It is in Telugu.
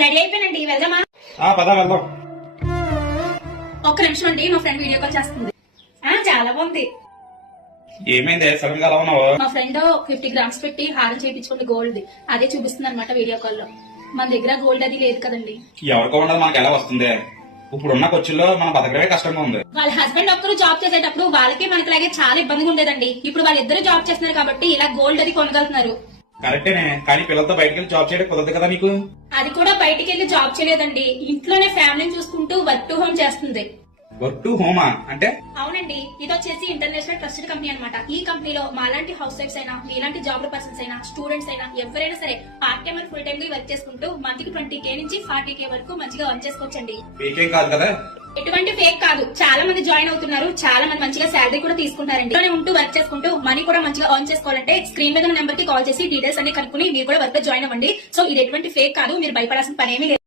రెడీ అయిపోయినండి, వెళ్దామా? పద వెళ్దాం. ఒక్క నిమిషం అండి, మా ఫ్రెండ్ వీడియో కాల్ చేస్తుంది. చాలా బాగుంది. ఏమైంది సడన్ గా అలా ఉన్నావు? మా ఫ్రెండ్ 50 గ్రామ్స్ పెట్టి హారం చేయించుకుంటే గోల్డ్, అదే చూపిస్తుంది అనమాట వీడియో కాల్ లో. మన దగ్గర గోల్డ్ అది లేదు కదండి. ఎవరికో ఉండదు మనకి ఎలా వస్తుంది? ఇప్పుడున్న ఖర్చుల్లో మనం బతకడమే కష్టంగా ఉంది. వాళ్ళ హస్బెండ్ ఒక్కరు జాబ్ చేసేటప్పుడు వాళ్ళకి మనకి చాలా ఇబ్బందిగా ఉండేదండి. ఇప్పుడు వాళ్ళిద్దరు జాబ్ చేస్తున్నారు కాబట్టి ఇలా గోల్డ్ అది కొనగలుగుతున్నారు. కరెక్టేనే, కానీ పిల్లలతో బయటకు వెళ్ళి జాబ్ చేయడం కుదరదు కదా నీకు? అది కూడా బయటికి వెళ్ళి జాబ్ చేయలేదండి, ఇంట్లోనే ఫ్యామిలీని చూసుకుంటూ వర్క్ టు హోమ్ చేస్తుంది. వర్క్ టు హోమా అంటే? అవునండి, ఇది వచ్చేసి ఇంటర్నేషనల్ ట్రస్టెడ్ కంపెనీ అనమాట. ఈ కంపెనీలో మాలాంటి హౌస్ వైఫ్స్ అయినా, మీలాంటి జాబ్ పర్సన్స్ అయినా, స్టూడెంట్స్ అయినా, ఎవరైనా సరే పార్ట్ టైం ఫుల్ టైం గా వర్క్ చేసుకుంటూ మంత్కి 20K నుంచి 40K వరకు మంచిగా వర్క్ చేసుకోవచ్చండి. మీకేం కాదు కదా? ఎటువంటి ఫేక్ కాదు, చాలా మంది జాయిన్ అవుతున్నారు, చాలా మంది మంచిగా శాలరీ కూడా తీసుకుంటారండి. ఇంట్లోనే ఉంటూ వర్క్ చేసుకుంటూ మనీ కూడా మంచిగా ఎర్న్ చేసుకోవాలంటే స్క్రీన్ మీద నెంబర్ కి కాల్ చేసి డీటెయిల్స్ అన్ని కనుక్కుని మీరు కూడా వర్క్ జాయిన్ అవ్వండి. సో ఇది ఎటువంటి ఫేక్ కాదు, మీరు భయపడాల్సిన పని ఏమీ లేదు.